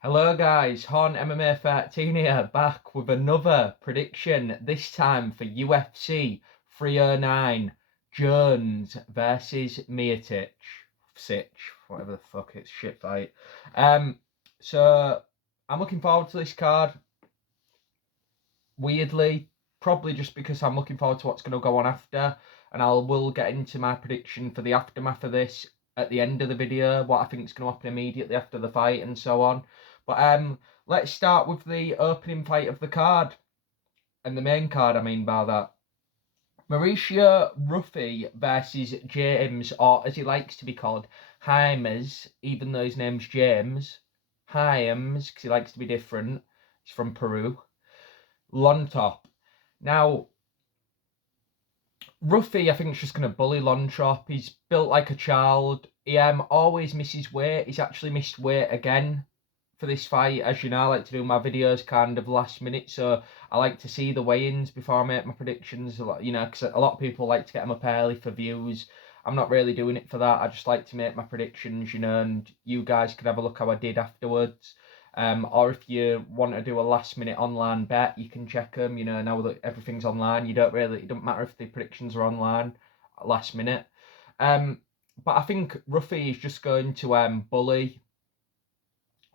Hello guys, Horn MMA 13 here, back with another prediction, this time for UFC 309, Jones versus Miocic, whatever the fuck, it's shit fight. So I'm looking forward to this card, weirdly, probably just because I'm looking forward to what's going to go on after, and will get into my prediction for the aftermath of this at the end of the video, what I think is going to happen immediately after the fight and so on. But let's start with the opening fight of the card, and the main card, I mean by that. Mauricio Ruffy versus James, or as he likes to be called, Jaimes, even though his name's James. Jaimes, because he likes to be different. He's from Peru. Lontop. Now, Ruffy, I think, is just going to bully Lontrop. He's built like a child. He always misses weight. He's actually missed weight again for this fight. As you know, I like to do my videos kind of last minute, so I like to see the weigh-ins before I make my predictions. You know, because a lot of people like to get them up early for views. I'm not really doing it for that. I just like to make my predictions, you know, and you guys can have a look how I did afterwards. Or if you want to do a last minute online bet, you can check them. You know, now that everything's online, it doesn't matter if the predictions are online last minute. But I think Ruffy is just going to bully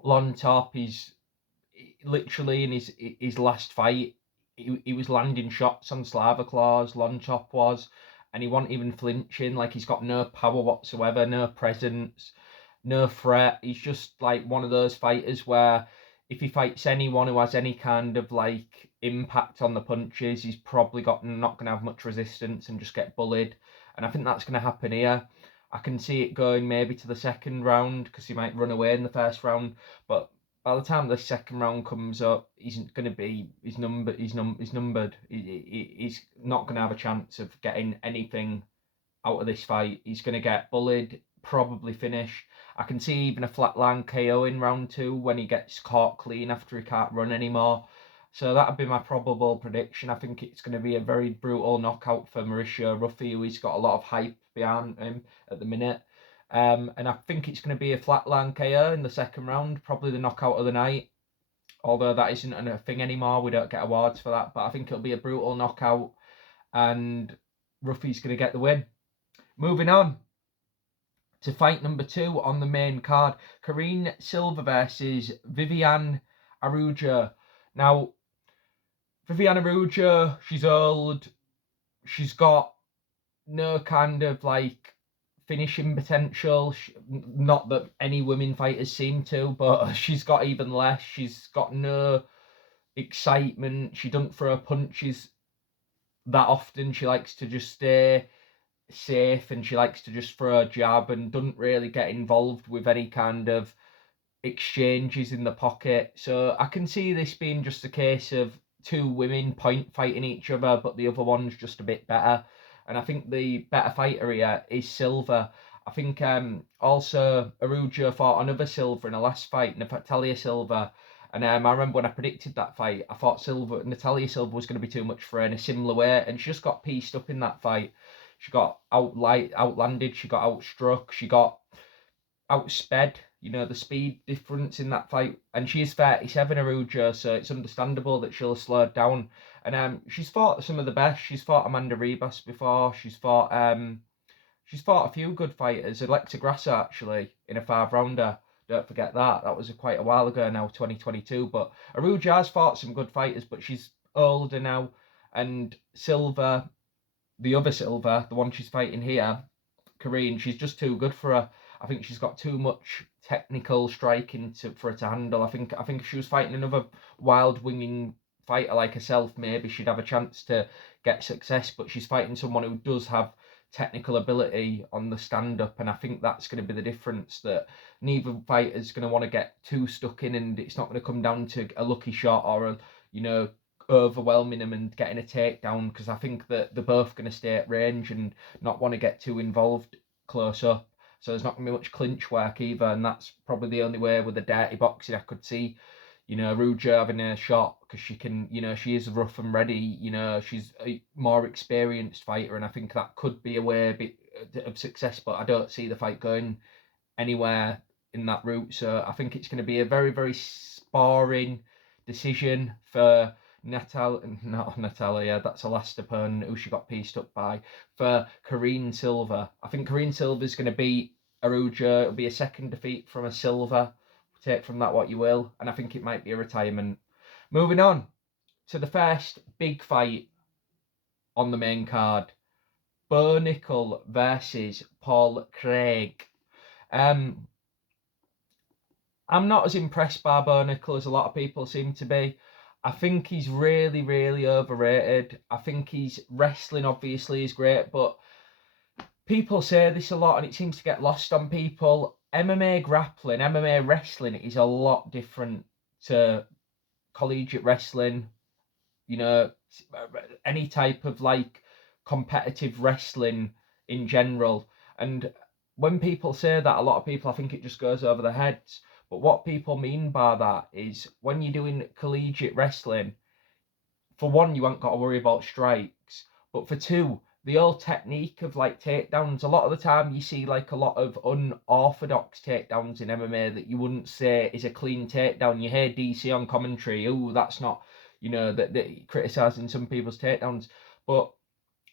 Lontop. He's literally in his last fight, he was landing shots on Slava claws, Lontop was, and he wasn't even flinching. Like, he's got no power whatsoever, no presence, no threat. He's just like one of those fighters where if he fights anyone who has any kind of like impact on the punches, he's probably not going to have much resistance and just get bullied. And I think that's going to happen here. I can see it going maybe to the second round because he might run away in the first round, but by the time the second round comes up, he's going to be he's numbered. He's not going to have a chance of getting anything out of this fight. He's going to get bullied, probably finish. I can see even a flatline KO in round 2 when he gets caught clean after he can't run anymore. So that would be my probable prediction. I think it's going to be a very brutal knockout for Mauricio Ruffy, who he's got a lot of hype behind him at the minute. And I think it's going to be a flatline KO in the second round, probably the knockout of the night. Although that isn't a thing anymore, we don't get awards for that. But I think it'll be a brutal knockout, and Ruffy's going to get the win. Moving on to fight number 2 on the main card, Karine Silva versus Viviane Araújo. Now, Viviane Araújo, she's old. She's got no kind of like finishing potential. Not that any women fighters seem to, but she's got even less. She's got no excitement. She doesn't throw punches that often. She likes to just stay safe, and she likes to just throw a jab and doesn't really get involved with any kind of exchanges in the pocket. So I can see this being just a case of two women point fighting each other, but the other one's just a bit better. And I think the better fighter here is Silva. I think also Araújo fought another Silva in a last fight, Natalia Silva. And I remember when I predicted that fight, I thought Natalia Silva was going to be too much for her in a similar way, and she just got pieced up in that fight. She got outlanded, she got outstruck, she got outsped. You know, the speed difference in that fight. And she is 37, Araújo, so it's understandable that she'll have slowed down. And she's fought some of the best. She's fought Amanda Ribas before. She's fought a few good fighters. Alexa Grasso, actually, in a 5-rounder. Don't forget that. That was quite a while ago now, 2022. But Araújo has fought some good fighters, but she's older now. And Silva, the other Silva, the one she's fighting here, Karine, she's just too good for her. I think she's got too much technical striking for her to handle. I think if she was fighting another wild winging fighter like herself, maybe she'd have a chance to get success. But she's fighting someone who does have technical ability on the stand-up, and I think that's going to be the difference, that neither fighter's going to want to get too stuck in, and it's not going to come down to a lucky shot or overwhelming them and getting a takedown, because I think that they're both going to stay at range and not want to get too involved close up. So there's not going to be much clinch work either, and that's probably the only way with the dirty boxing I could see, Araújo having a shot, because she can, she is rough and ready, she's a more experienced fighter, and I think that could be a way of success, but I don't see the fight going anywhere in that route. So I think it's going to be a very, very sparring decision for Natalia, that's a last opponent who she got pieced up by, for Karine Silva. I think Karine Silva's going to beat Aruja. It'll be a second defeat from a Silva. Take from that what you will. And I think it might be a retirement. Moving on to the first big fight on the main card. Bo Nickel versus Paul Craig. I'm not as impressed by Bo Nickel as a lot of people seem to be. I think he's really, really overrated. I think his wrestling obviously is great, but people say this a lot and it seems to get lost on people. MMA grappling, MMA wrestling is a lot different to collegiate wrestling, you know, any type of like competitive wrestling in general. And when people say that, a lot of people, I think it just goes over their heads. But what people mean by that is when you're doing collegiate wrestling, for one, you ain't got to worry about strikes. But for two, the old technique of like takedowns, a lot of the time you see like a lot of unorthodox takedowns in MMA that you wouldn't say is a clean takedown. You hear DC on commentary, oh, that's not, you know, that criticising some people's takedowns. But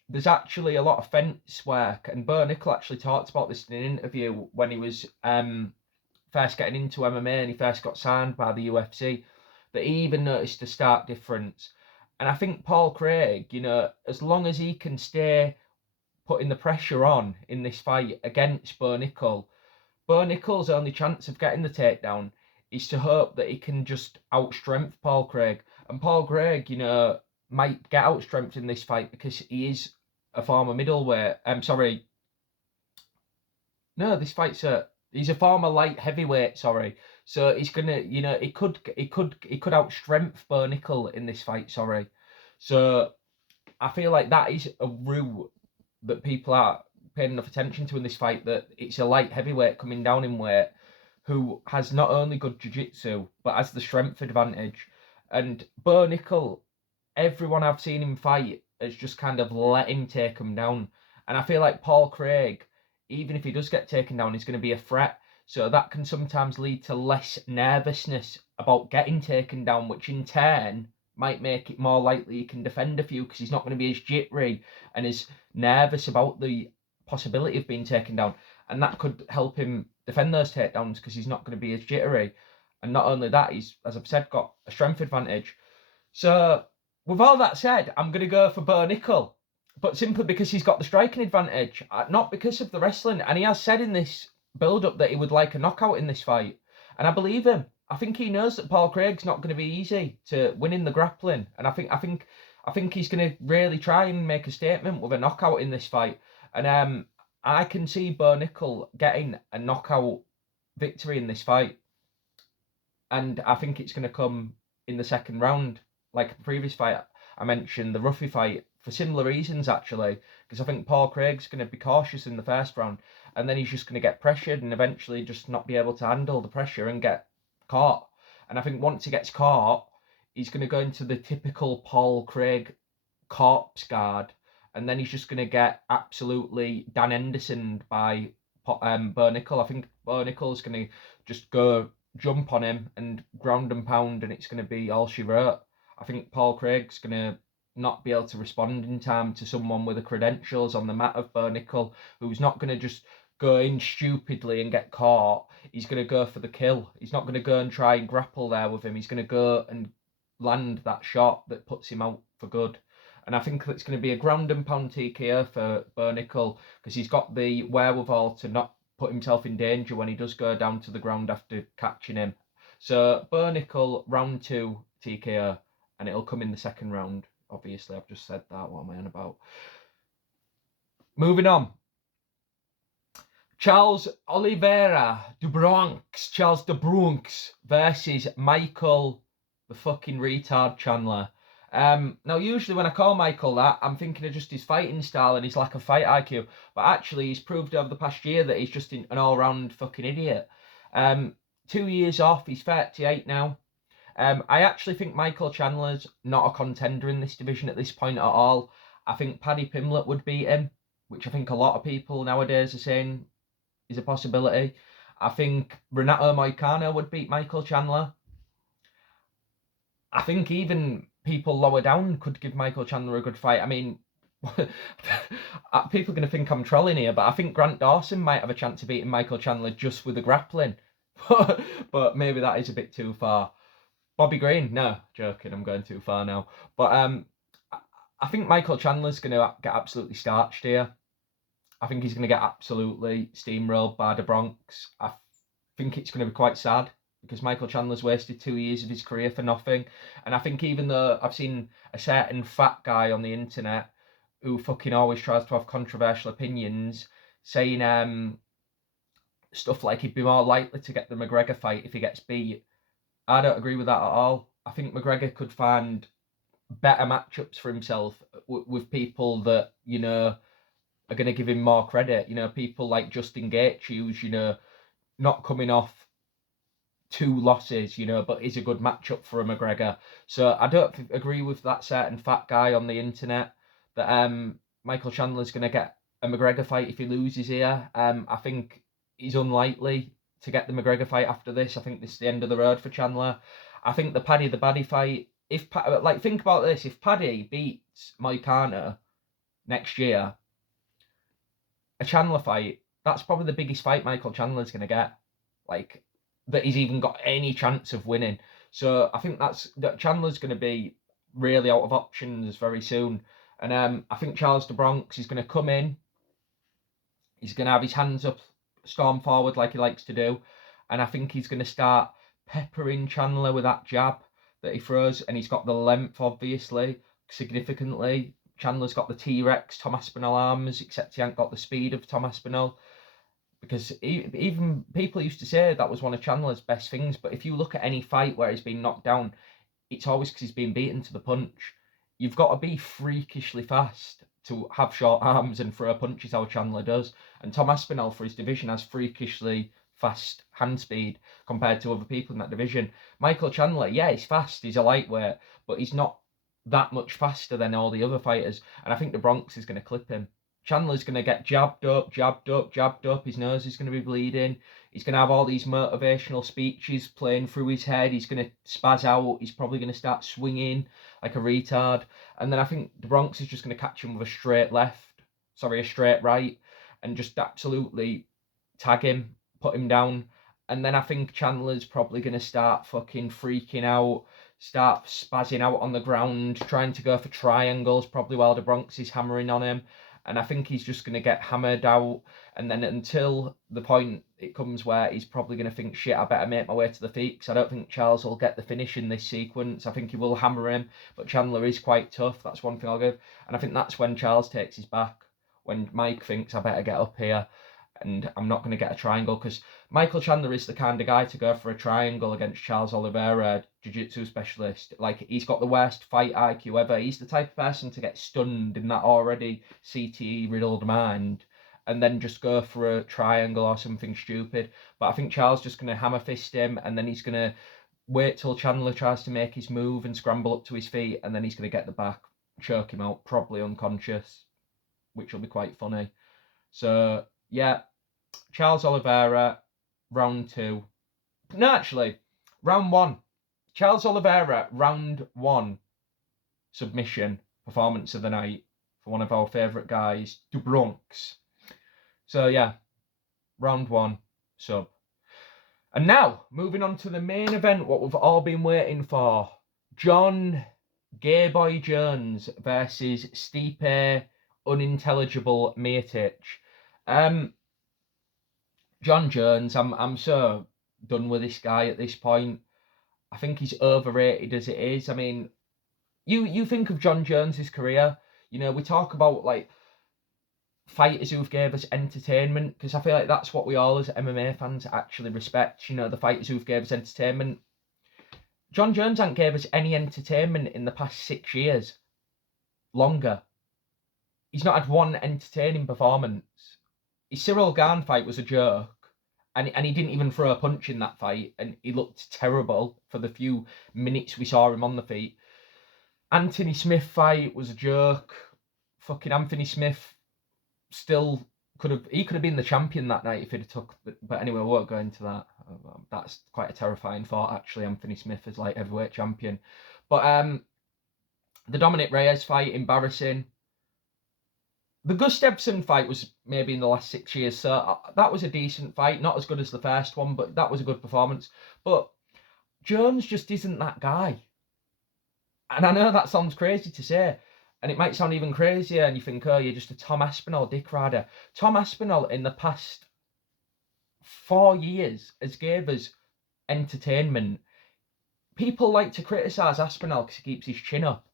there's actually a lot of fence work, and Bo Nickel actually talked about this in an interview when he was first getting into MMA and he first got signed by the UFC, that he even noticed a stark difference. And I think Paul Craig, you know, as long as he can stay putting the pressure on in this fight against Bo Nickel, Bo Nickel's only chance of getting the takedown is to hope that he can just outstrength Paul Craig. And Paul Craig, you know, might get outstrengthed in this fight because he is a former middleweight. He's a former light heavyweight, sorry. So he's gonna, you know, he could outstrength Bo Nickel in this fight, sorry. So I feel like that is a route that people are paying enough attention to in this fight, that it's a light heavyweight coming down in weight who has not only good jiu-jitsu, but has the strength advantage. And Bo Nickel, everyone I've seen him fight has just kind of let him take him down. And I feel like Paul Craig, even if he does get taken down, he's going to be a threat. So that can sometimes lead to less nervousness about getting taken down, which in turn might make it more likely he can defend a few because he's not going to be as jittery and as nervous about the possibility of being taken down. And that could help him defend those takedowns because he's not going to be as jittery. And not only that, he's, as I've said, got a strength advantage. So with all that said, I'm going to go for Bo Nickel, but simply because he's got the striking advantage, not because of the wrestling. And he has said in this build-up that he would like a knockout in this fight, and I believe him. I think he knows that Paul Craig's not going to be easy to win in the grappling, and I think he's going to really try and make a statement with a knockout in this fight. And I can see Bo Nickel getting a knockout victory in this fight, and I think it's going to come in the second round, like the previous fight I mentioned, the Ruffy fight, for similar reasons actually, because I think Paul Craig's going to be cautious in the first round, and then he's just going to get pressured and eventually just not be able to handle the pressure and get caught. And I think once he gets caught, he's going to go into the typical Paul Craig corpse guard, and then he's just going to get absolutely Dan Henderson by Bo Nickel. I think Bo Nickel's going to just go jump on him and ground and pound, and it's going to be all she wrote. I think Paul Craig's going to not be able to respond in time to someone with the credentials on the mat of Bo Nickel, who's not going to just go in stupidly and get caught. He's going to go for the kill. He's not going to go and try and grapple there with him. He's going to go and land that shot that puts him out for good. And I think it's going to be a ground and pound TKO for Bo Nickel, because he's got the wherewithal to not put himself in danger when he does go down to the ground after catching him. So Bo Nickel, round 2 TKO, and it'll come in the second round. Obviously, I've just said that. What am I on about? Moving on. Charles Oliveira Charles de Bronx versus Michael the fucking retard Chandler. Now, usually when I call Michael that, I'm thinking of just his fighting style and his lack of fight IQ. But actually, he's proved over the past year that he's just an all-round fucking idiot. 2 years off, he's 38 now. I actually think Michael Chandler's not a contender in this division at this point at all. I think Paddy Pimblett would beat him, which I think a lot of people nowadays are saying is a possibility. I think Renato Moicano would beat Michael Chandler. I think even people lower down could give Michael Chandler a good fight. I mean, people are going to think I'm trolling here, but I think Grant Dawson might have a chance of beating Michael Chandler just with the grappling. But maybe that is a bit too far. Bobby Green? No, joking, I'm going too far now. But I think Michael Chandler's going to get absolutely starched here. I think he's going to get absolutely steamrolled by the Bronx. I think it's going to be quite sad because Michael Chandler's wasted 2 years of his career for nothing. And I think even though I've seen a certain fat guy on the internet who fucking always tries to have controversial opinions saying stuff like he'd be more likely to get the McGregor fight if he gets beat. I don't agree with that at all. I think McGregor could find better matchups for himself with people that, you know, are going to give him more credit. You know, people like Justin Gaethje, who's, you know, not coming off 2 losses, you know, but is a good matchup for a McGregor. So I don't agree with that certain fat guy on the internet that Michael Chandler's going to get a McGregor fight if he loses here. I think he's unlikely to get the McGregor fight after this. I think this is the end of the road for Chandler. I think the Paddy the Baddy fight, think about this, if Paddy beats Moicano next year, a Chandler fight, that's probably the biggest fight Michael Chandler's going to get. Like, that he's even got any chance of winning. So I think that Chandler's going to be really out of options very soon. And I think Charles the Bronx is going to come in. He's going to have his hands up, storm forward like he likes to do. And I think he's going to start peppering Chandler with that jab that he throws. And he's got the length, obviously, significantly. Chandler's got the T-Rex Tom Aspinall arms, except he ain't got the speed of Tom Aspinall. Because even people used to say that was one of Chandler's best things. But if you look at any fight where he's been knocked down, it's always because he's been beaten to the punch. You've got to be freakishly fast to have short arms and throw punches how Chandler does. And Tom Aspinall, for his division, has freakishly fast hand speed compared to other people in that division. Michael Chandler, yeah, he's fast. He's a lightweight, but he's not that much faster than all the other fighters. And I think the Bronx is going to clip him. Chandler's going to get jabbed up. His nose is going to be bleeding. He's going to have all these motivational speeches playing through his head. He's going to spaz out. He's probably going to start swinging like a retard. And then I think the Bronx is just going to catch him with a straight right, and just absolutely tag him, put him down. And then I think Chandler's probably going to start fucking freaking out, start spazzing out on the ground, trying to go for triangles, probably while the Bronx is hammering on him. And I think he's just going to get hammered out. And then until the point it comes where he's probably going to think, shit, I better make my way to the feet, because I don't think Charles will get the finish in this sequence. I think he will hammer him, but Chandler is quite tough. That's one thing I'll give. And I think that's when Charles takes his back, when Mike thinks, I better get up here and I'm not going to get a triangle, because Michael Chandler is the kind of guy to go for a triangle against Charles Oliveira, jiu-jitsu specialist. Like, he's got the worst fight IQ ever. He's the type of person to get stunned in that already CTE-riddled mind and then just go for a triangle or something stupid. But I think Charles just going to hammer fist him, and then he's going to wait till Chandler tries to make his move and scramble up to his feet, and then he's going to get the back, choke him out, probably unconscious, which will be quite funny. So, yeah, Charles Oliveira, round 2. No, actually, round 1. Charles Oliveira, round 1. Submission, performance of the night for one of our favourite guys, the Bronx. So, yeah, round 1, sub. And now, moving on to the main event, what we've all been waiting for. John Gayboy Jones versus Stipe Unintelligible Miocic. John Jones, I'm so done with this guy at this point. I think he's overrated as it is. I mean, you think of John Jones's career, you know, we talk about like fighters who've gave us entertainment, because I feel like that's what we all as MMA fans actually respect, you know, the fighters who've gave us entertainment. John Jones ain't gave us any entertainment in the past 6 years. Longer. He's not had one entertaining performance. His Cyril Gane fight was a joke, and he didn't even throw a punch in that fight, and he looked terrible for the few minutes we saw him on the feet. Anthony Smith fight was a joke. Fucking Anthony Smith still he could have been the champion that night if he'd have took. But anyway, I won't go into that. That's quite a terrifying thought, actually. Anthony Smith as light heavyweight champion. But the Dominic Reyes fight, embarrassing. The Gustafsson fight was maybe in the last 6 years, so that was a decent fight. Not as good as the first one, but that was a good performance. But Jones just isn't that guy. And I know that sounds crazy to say, and it might sound even crazier, and you think, oh, you're just a Tom Aspinall dick rider. Tom Aspinall in the past 4 years has gave us entertainment. People like to criticise Aspinall because he keeps his chin up,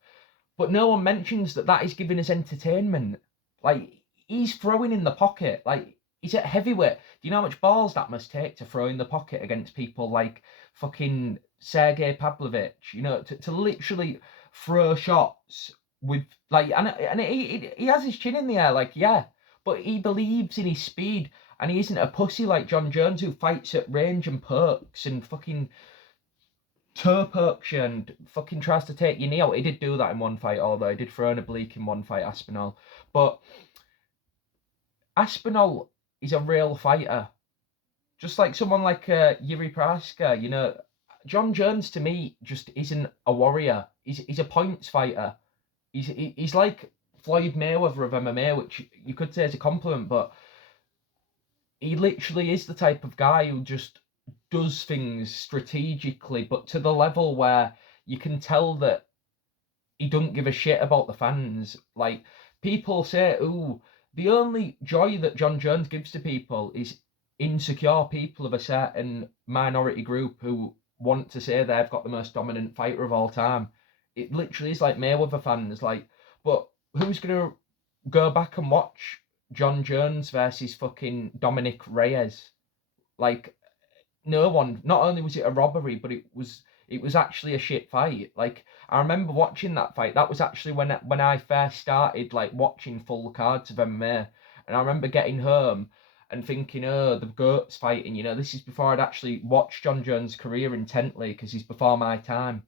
but no one mentions that is giving us entertainment. Like, he's throwing in the pocket. Like, he's at heavyweight. Do you know how much balls that must take to throw in the pocket against people like fucking Sergey Pavlovich? You know, to literally throw shots with, like, and he has his chin in the air, like, yeah, but he believes in his speed, and he isn't a pussy like John Jones, who fights at range and perks and fucking toe perks you and fucking tries to take your knee out. He did do that in one fight, although he did throw an oblique in one fight, Aspinall. But Aspinall is a real fighter. Just like someone like Yuri Prohaska, you know, John Jones to me just isn't a warrior. He's a points fighter. He's like Floyd Mayweather of MMA, which you could say is a compliment, but he literally is the type of guy who just does things strategically, but to the level where you can tell that he don't give a shit about the fans. Like, people say, ooh, the only joy that John Jones gives to people is insecure people of a certain minority group who want to say they've got the most dominant fighter of all time. It literally is like Mayweather fans, like, but who's gonna go back and watch John Jones versus fucking Dominic Reyes? Like, no one. Not only was it a robbery, but it was actually a shit fight. Like, I remember watching that fight. That was actually when I first started like watching full cards of MMA, and I remember getting home and thinking, oh, the goat's fighting. You know, this is before I'd actually watched John Jones' career intently, because he's before my time,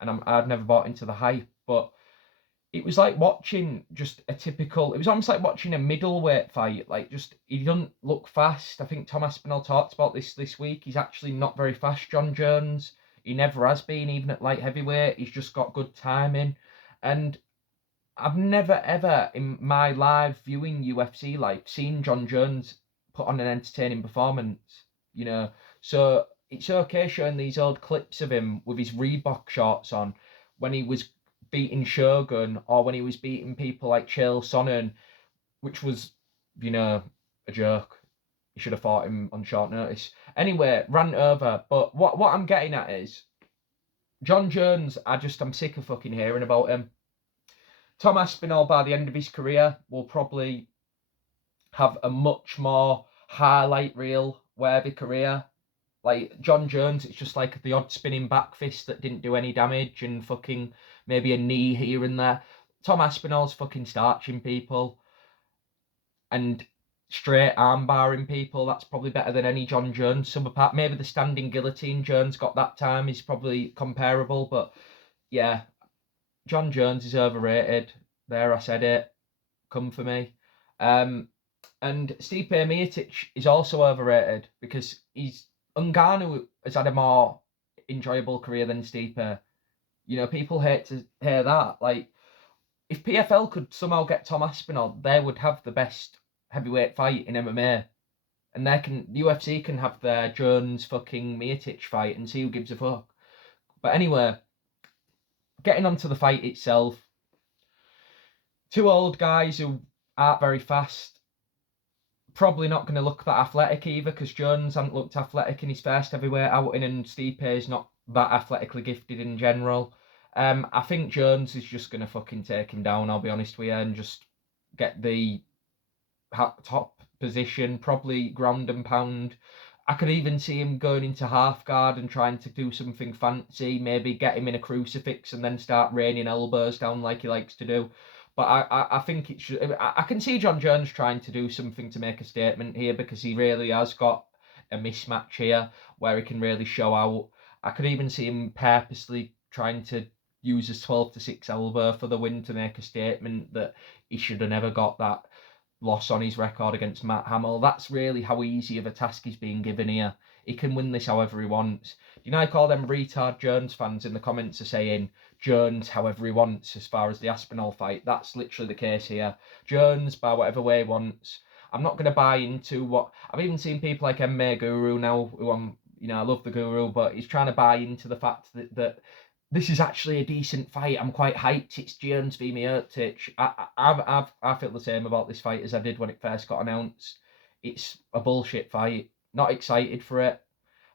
and I'd never bought into the hype. But it was like watching just a typical. It was almost like watching a middleweight fight. Like, just, he doesn't look fast. I think Tom Aspinall talked about this week. He's actually not very fast, John Jones. He never has been, even at light heavyweight. He's just got good timing. And I've never ever in my live viewing UFC life seen John Jones put on an entertaining performance. You know, so it's okay showing these old clips of him with his Reebok shorts on when he was beating Shogun, or when he was beating people like Chael Sonnen, which was, you know, a joke. You should have fought him on short notice. Anyway, rant over. But what I'm getting at is, John Jones, I'm sick of fucking hearing about him. Tom Aspinall, by the end of his career, will probably have a much more highlight reel worthy career. Like, John Jones, it's just like the odd spinning back fist that didn't do any damage, and fucking maybe a knee here and there. Tom Aspinall's fucking starching people and straight arm barring people. That's probably better than any John Jones sub apart. Maybe the standing guillotine Jones got that time is probably comparable, but yeah, John Jones is overrated. There, I said it. Come for me. And Stipe Miocic is also overrated, because Ngannou has had a more enjoyable career than Stipe. You know, people hate to hear that. Like, if PFL could somehow get Tom Aspinall, they would have the best heavyweight fight in MMA. And UFC can have their Jones fucking Miocic fight and see who gives a fuck. But anyway, getting onto the fight itself. Two old guys who aren't very fast. Probably not going to look that athletic either, because Jones hasn't looked athletic in his first heavyweight outing, and Stipe is not that athletically gifted in general. I think Jones is just going to fucking take him down, I'll be honest with you, and just get the top position, probably ground and pound. I could even see him going into half guard and trying to do something fancy, maybe get him in a crucifix and then start raining elbows down like he likes to do. But I think it should. I can see John Jones trying to do something to make a statement here, because he really has got a mismatch here where he can really show out. I could even see him purposely trying to use his 12-6 elbow for the win to make a statement that he should have never got that. loss on his record against Matt Hamill. That's really how easy of a task he's being given here. He can win this however he wants. You know, I call them retard Jones fans in the comments are saying Jones however he wants as far as the Aspinall fight. That's literally the case here. Jones by whatever way he wants. I'm not going to buy into what... I've even seen people like MMA Guru now, who I love the Guru, but he's trying to buy into the fact that this is actually a decent fight. I'm quite hyped. It's Jones v Miocic. I feel the same about this fight as I did when it first got announced. It's a bullshit fight. Not excited for it.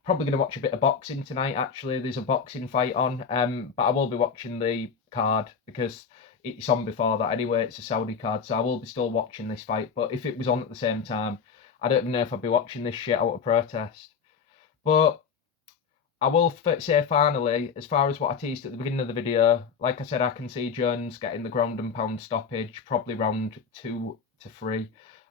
Probably going to watch a bit of boxing tonight, actually. There's a boxing fight on. But I will be watching the card because it's on before that anyway. It's a Saudi card, so I will be still watching this fight. But if it was on at the same time, I don't even know if I'd be watching this shit out of protest. But I will say finally, as far as what I teased at the beginning of the video, like I said, I can see Jones getting the ground and pound stoppage, probably round 2 to 3.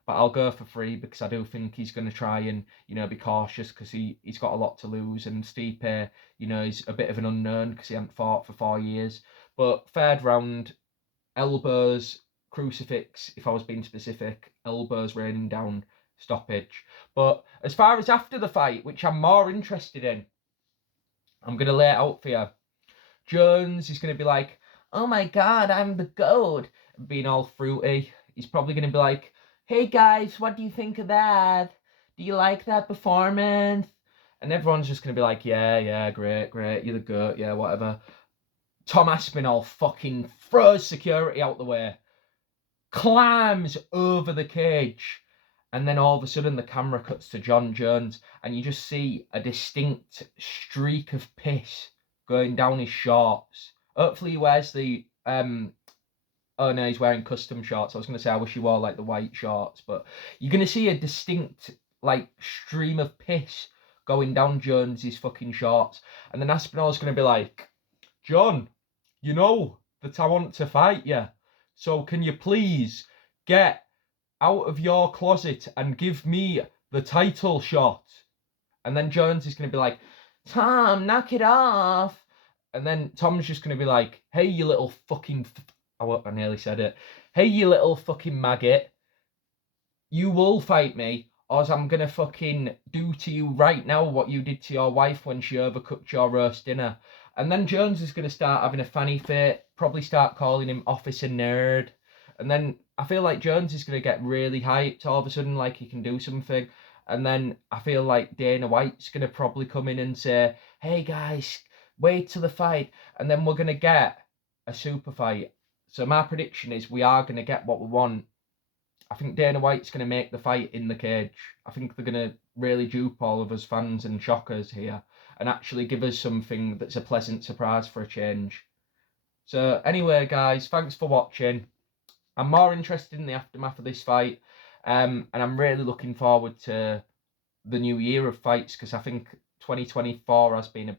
But I'll go for 3 because I do think he's going to try and, be cautious because he's got a lot to lose. And Stipe, he's a bit of an unknown because he hasn't fought for 4 years. But third round, elbows, crucifix, if I was being specific, elbows raining down, stoppage. But as far as after the fight, which I'm more interested in, I'm going to lay it out for you. Jones is going to be like, oh my God, I'm the GOAT. Being all fruity. He's probably going to be like, hey guys, what do you think of that? Do you like that performance? And everyone's just going to be like, yeah, great, you're the GOAT, yeah, whatever. Tom Aspinall fucking throws security out the way. Climbs over the cage. And then all of a sudden the camera cuts to John Jones and you just see a distinct streak of piss going down his shorts. Hopefully he wears the... oh no, he's wearing custom shorts. I was going to say I wish he wore like the white shorts. But you're going to see a distinct stream of piss going down Jones's fucking shorts. And then Aspinall's going to be like, John, you know that I want to fight you. So can you please get out of your closet and give me the title shot? And then Jones is going to be like, Tom, knock it off. And then Tom's just going to be like, hey, you little fucking... I nearly said it. Hey, you little fucking maggot. You will fight me, or I'm going to fucking do to you right now what you did to your wife when she overcooked your roast dinner. And then Jones is going to start having a fanny fit, probably start calling him Officer Nerd. And then I feel like Jones is going to get really hyped all of a sudden, like he can do something. And then I feel like Dana White's going to probably come in and say, hey guys, wait till the fight. And then we're going to get a super fight. So my prediction is we are going to get what we want. I think Dana White's going to make the fight in the cage. I think they're going to really dupe all of us fans and shockers here and actually give us something that's a pleasant surprise for a change. So anyway, guys, thanks for watching. I'm more interested in the aftermath of this fight, and I'm really looking forward to the new year of fights because I think 2024 has been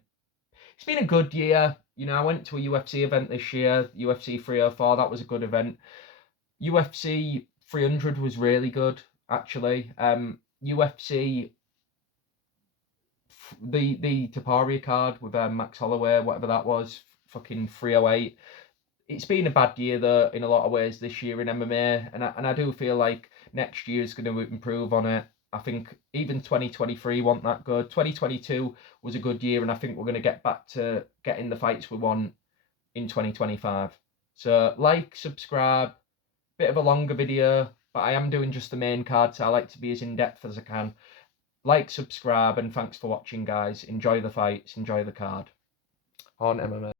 it's been a good year. I went to a UFC event this year, UFC 304. That was a good event. UFC 300 was really good, actually. UFC the Taparia card with Max Holloway, whatever that was, fucking 308. It's been a bad year though in a lot of ways this year in MMA, and I do feel like next year is going to improve on it. I think even 2023 wasn't that good. 2022 was a good year, and I think we're going to get back to getting the fights we want in 2025. So like, subscribe, bit of a longer video, but I am doing just the main card, so I like to be as in-depth as I can. Like, subscribe, and thanks for watching, guys. Enjoy the fights, enjoy the card on MMA.